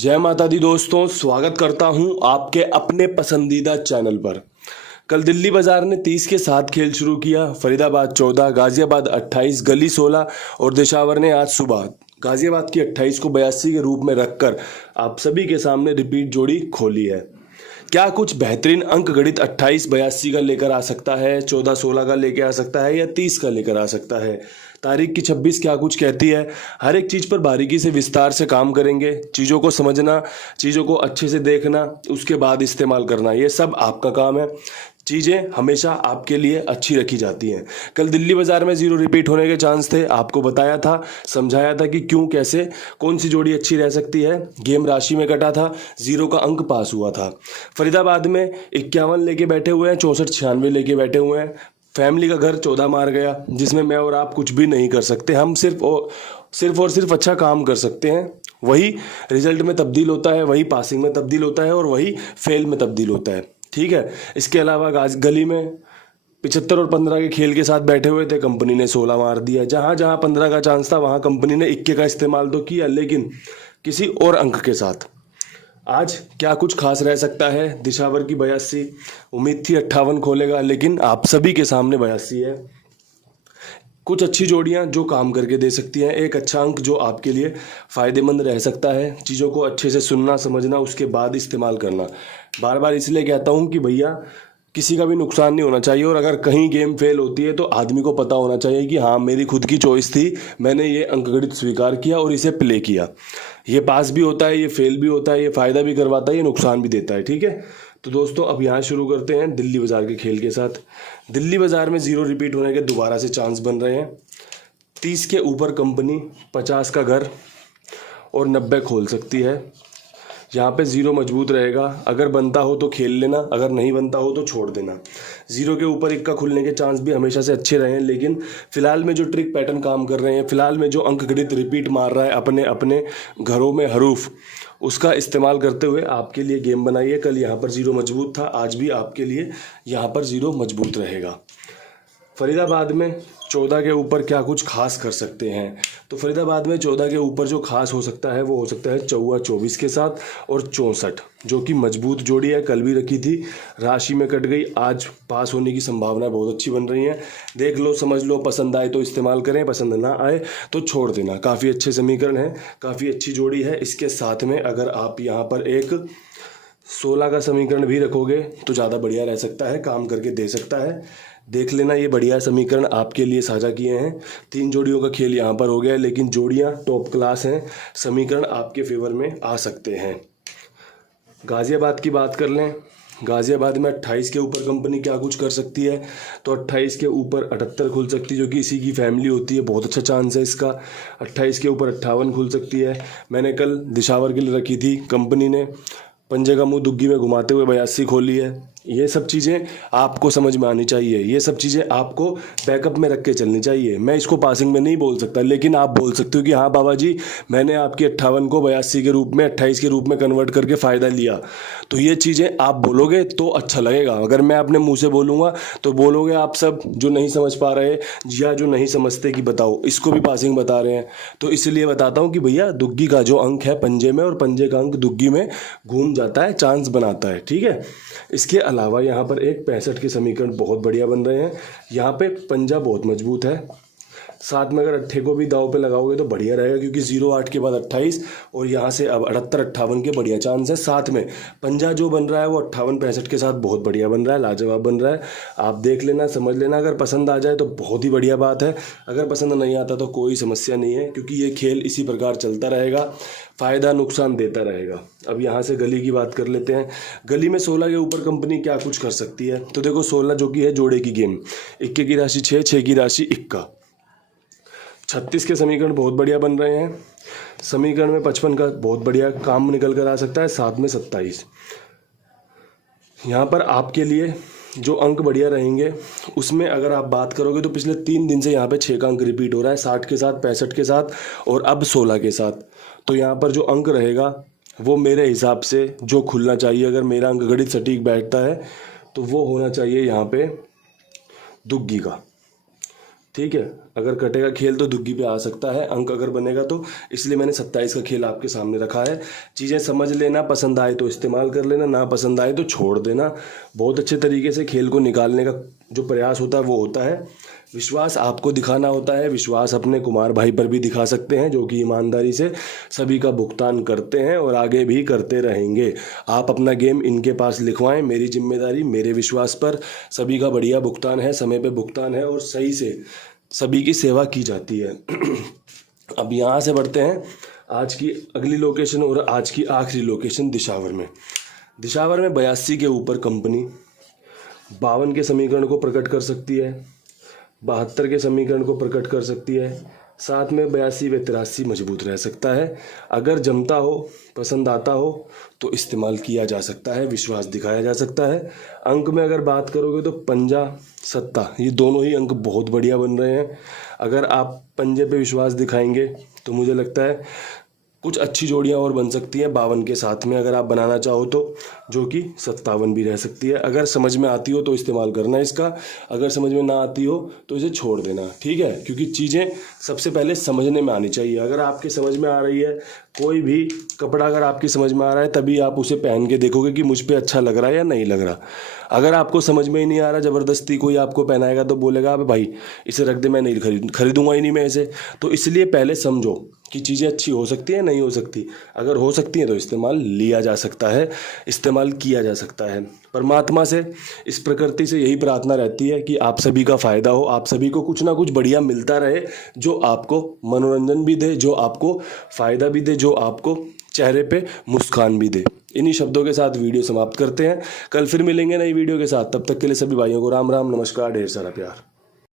जय माता दी दोस्तों, स्वागत करता हूं आपके अपने पसंदीदा चैनल पर। कल दिल्ली बाजार ने 30 के साथ खेल शुरू किया। फरीदाबाद 14, गाजियाबाद 28, गली 16 और दिशावर ने आज सुबह गाजियाबाद की 28 को 82 के रूप में रखकर आप सभी के सामने रिपीट जोड़ी खोली है। क्या कुछ बेहतरीन अंक गणित 28-82 का लेकर आ सकता है, 14-16 का लेकर आ सकता है या 30 का लेकर आ सकता है? तारीख की 26 क्या कुछ कहती है? हर एक चीज़ पर बारीकी से विस्तार से काम करेंगे। चीज़ों को समझना, चीज़ों को अच्छे से देखना, उसके बाद इस्तेमाल करना, ये सब आपका काम है। चीज़ें हमेशा आपके लिए अच्छी रखी जाती हैं। कल दिल्ली बाजार में 0 रिपीट होने के चांस थे। आपको बताया था, समझाया था कि क्यों, कैसे, कौन सी जोड़ी अच्छी रह सकती है। गेम राशि में कटा था, 0 का अंक पास हुआ था। फरीदाबाद में 51 लेके बैठे हुए हैं, 64-96 लेके बैठे हुए हैं। फैमिली का घर 14 मार गया, जिसमें मैं और आप कुछ भी नहीं कर सकते। हम सिर्फ और सिर्फ अच्छा काम कर सकते हैं। वही रिजल्ट में तब्दील होता है, वही पासिंग में तब्दील होता है और वही फेल में तब्दील होता है। ठीक है। इसके अलावा गली में 75 और 15 के खेल के साथ बैठे हुए थे, कंपनी ने 16 मार दिया। जहां जहां 15 का चांस था वहां कंपनी ने 21 का इस्तेमाल तो किया, लेकिन किसी और अंक के साथ। आज क्या कुछ खास रह सकता है? दिशावर की 82, उम्मीद थी 58 खोलेगा, लेकिन आप सभी के सामने 82 है। कुछ अच्छी जोड़ियां जो काम करके दे सकती हैं, एक अच्छा अंक जो आपके लिए फ़ायदेमंद रह सकता है। चीज़ों को अच्छे से सुनना, समझना, उसके बाद इस्तेमाल करना। बार बार इसलिए कहता हूं कि भैया किसी का भी नुकसान नहीं होना चाहिए, और अगर कहीं गेम फेल होती है तो आदमी को पता होना चाहिए कि हाँ, मेरी खुद की चॉइस थी, मैंने ये अंकगणित स्वीकार किया और इसे प्ले किया। ये पास भी होता है, ये फेल भी होता है, ये फ़ायदा भी करवाता है, ये नुकसान भी देता है। ठीक है। तो दोस्तों अब यहाँ शुरू करते हैं दिल्ली बाजार के खेल के साथ। दिल्ली बाजार में 0 रिपीट होने के दोबारा से चांस बन रहे हैं। 30 के ऊपर कंपनी 50 का घर और 90 खोल सकती है। यहाँ पे 0 मजबूत रहेगा। अगर बनता हो तो खेल लेना, अगर नहीं बनता हो तो छोड़ देना। 0 के ऊपर 1 का खुलने के चांस भी हमेशा से अच्छे रहे हैं, लेकिन फिलहाल में जो ट्रिक पैटर्न काम कर रहे हैं, फिलहाल में जो अंक गणित रिपीट मार रहा है अपने अपने घरों में हरूफ, उसका इस्तेमाल करते हुए आपके लिए गेम बनाइए। कल यहाँ पर 0 मजबूत था, आज भी आपके लिए यहाँ पर 0 मजबूत रहेगा। फरीदाबाद में 14 के ऊपर क्या कुछ खास कर सकते हैं? तो फरीदाबाद में 14 के ऊपर जो खास हो सकता है वो हो सकता है 24 के साथ और 64, जो कि मजबूत जोड़ी है। कल भी रखी थी, राशि में कट गई। आज पास होने की संभावना बहुत अच्छी बन रही है। देख लो, समझ लो, पसंद आए तो इस्तेमाल करें, पसंद ना आए तो छोड़ देना। काफ़ी अच्छे समीकरण हैं, काफ़ी अच्छी जोड़ी है। इसके साथ में अगर आप यहाँ पर एक 16 का समीकरण भी रखोगे तो ज़्यादा बढ़िया रह सकता है, काम करके दे सकता है। देख लेना, ये बढ़िया समीकरण आपके लिए साझा किए हैं। 3 जोड़ियों का खेल यहाँ पर हो गया है, लेकिन जोड़ियाँ टॉप क्लास हैं, समीकरण आपके फेवर में आ सकते हैं। गाज़ियाबाद की बात कर लें। गाज़ियाबाद में 28 के ऊपर कंपनी क्या कुछ कर सकती है? तो 28 के ऊपर 78 खुल सकती है, जो कि इसी की फैमिली होती है। बहुत अच्छा चांस है इसका। 28 के ऊपर 58 खुल सकती है। मैंने कल दिशावर के लिए रखी थी, कंपनी ने पंजे का मुंह दुग्गी में घुमाते हुए 82 खोली है। ये सब चीज़ें आपको समझ में आनी चाहिए, ये सब चीज़ें आपको बैकअप में रख के चलनी चाहिए। मैं इसको पासिंग में नहीं बोल सकता, लेकिन आप बोल सकते हो कि हाँ बाबा जी, मैंने आपकी 58 को 82 के रूप में, 28 के रूप में कन्वर्ट करके फ़ायदा लिया। तो ये चीज़ें आप बोलोगे तो अच्छा लगेगा। अगर मैं अपने मुँह से बोलूँगा तो बोलोगे आप सब जो नहीं समझ पा रहे या जो नहीं समझते कि बताओ इसको भी पासिंग बता रहे हैं। तो इसलिए बताता हूँ कि भैया दुग्गी का जो अंक है पंजे में, और पंजे का अंक दुग्गी में घूम जाता है, चांस बनाता है। ठीक है। इसके अलावा यहाँ पर एक 65 के समीकरण बहुत बढ़िया बन रहे हैं। यहाँ पे पंजा बहुत मजबूत है। साथ में अगर अट्ठे को भी दाव पे लगाओगे तो बढ़िया रहेगा, क्योंकि 0-8 के बाद 28 और यहाँ से अब 78-58 के बढ़िया चांस है। साथ में पंजा जो बन रहा है वो 58-65 के साथ बहुत बढ़िया बन रहा है, लाजवाब बन रहा है। आप देख लेना, समझ लेना। अगर पसंद आ जाए तो बहुत ही बढ़िया बात है, अगर पसंद नहीं आता तो कोई समस्या नहीं है, क्योंकि ये खेल इसी प्रकार चलता रहेगा, फ़ायदा नुकसान देता रहेगा। अब यहाँ से गली की बात कर लेते हैं। गली में 16 के ऊपर कंपनी क्या कुछ कर सकती है? तो देखो, 16 जो कि है जोड़े की गेम, 21 की राशि 6, 6 की राशि 21, 36 के समीकरण बहुत बढ़िया बन रहे हैं। समीकरण में 55 का बहुत बढ़िया काम निकल कर आ सकता है, साथ में 27। यहाँ पर आपके लिए जो अंक बढ़िया रहेंगे, उसमें अगर आप बात करोगे तो पिछले 3 दिन से यहाँ पे 6 का अंक रिपीट हो रहा है, 60 के साथ, 65 के साथ और अब 16 के साथ। तो यहाँ पर जो अंक रहेगा वो मेरे हिसाब से जो खुलना चाहिए, अगर मेरा अंक गणित सटीक बैठता है, तो वो होना चाहिए यहाँ पे दुग्गी का। ठीक है। अगर कटेगा खेल तो दुग्गी पे आ सकता है अंक अगर बनेगा तो, इसलिए मैंने 27 का खेल आपके सामने रखा है। चीज़ें समझ लेना, पसंद आए तो इस्तेमाल कर लेना, ना पसंद आए तो छोड़ देना। बहुत अच्छे तरीके से खेल को निकालने का जो प्रयास होता है वो होता है। विश्वास आपको दिखाना होता है, विश्वास अपने कुमार भाई पर भी दिखा सकते हैं जो कि ईमानदारी से सभी का भुगतान करते हैं और आगे भी करते रहेंगे। आप अपना गेम इनके पास लिखवाएं, मेरी जिम्मेदारी मेरे विश्वास पर। सभी का बढ़िया भुगतान है, समय पे भुगतान है और सही से सभी की सेवा की जाती है। अब यहाँ से बढ़ते हैं आज की अगली लोकेशन और आज की आखिरी लोकेशन दिशावर में। दिशावर में 82 के ऊपर कंपनी 52 के समीकरण को प्रकट कर सकती है, 72 के समीकरण को प्रकट कर सकती है, साथ में 82 व 83 मजबूत रह सकता है। अगर जमता हो, पसंद आता हो तो इस्तेमाल किया जा सकता है, विश्वास दिखाया जा सकता है। अंक में अगर बात करोगे तो पंजा, सत्ता, ये दोनों ही अंक बहुत बढ़िया बन रहे हैं। अगर आप पंजे पे विश्वास दिखाएंगे तो मुझे लगता है कुछ अच्छी जोड़ियां और बन सकती हैं 52 के साथ में अगर आप बनाना चाहो तो, जो कि 57 भी रह सकती है। अगर समझ में आती हो तो इस्तेमाल करना इसका, अगर समझ में ना आती हो तो इसे छोड़ देना, ठीक है। क्योंकि चीज़ें सबसे पहले समझने में आनी चाहिए। अगर आपके समझ में आ रही है कोई भी कपड़ा, अगर आपकी समझ में आ रहा है तभी आप उसे पहन के देखोगे कि मुझ पे अच्छा लग रहा है या नहीं लग रहा। अगर आपको समझ में ही नहीं आ रहा, ज़बरदस्ती कोई आपको पहनाएगा तो बोलेगा अबे भाई इसे रख दे, मैं नहीं खरीदूंगा ही नहीं मैं इसे। तो इसलिए पहले समझो कि चीज़ें अच्छी हो सकती है नहीं हो सकती। अगर हो सकती हैं तो इस्तेमाल लिया जा सकता है, इस्तेमाल किया जा सकता है। परमात्मा से, इस प्रकृति से यही प्रार्थना रहती है कि आप सभी का फ़ायदा हो, आप सभी को कुछ ना कुछ बढ़िया मिलता रहे जो आपको मनोरंजन भी दे, जो आपको फ़ायदा भी दे, जो आपको चेहरे पे मुस्कान भी दे। इन्हीं शब्दों के साथ वीडियो समाप्त करते हैं। कल फिर मिलेंगे नई वीडियो के साथ। तब तक के लिए सभी भाइयों को राम राम, नमस्कार, ढेर सारा प्यार।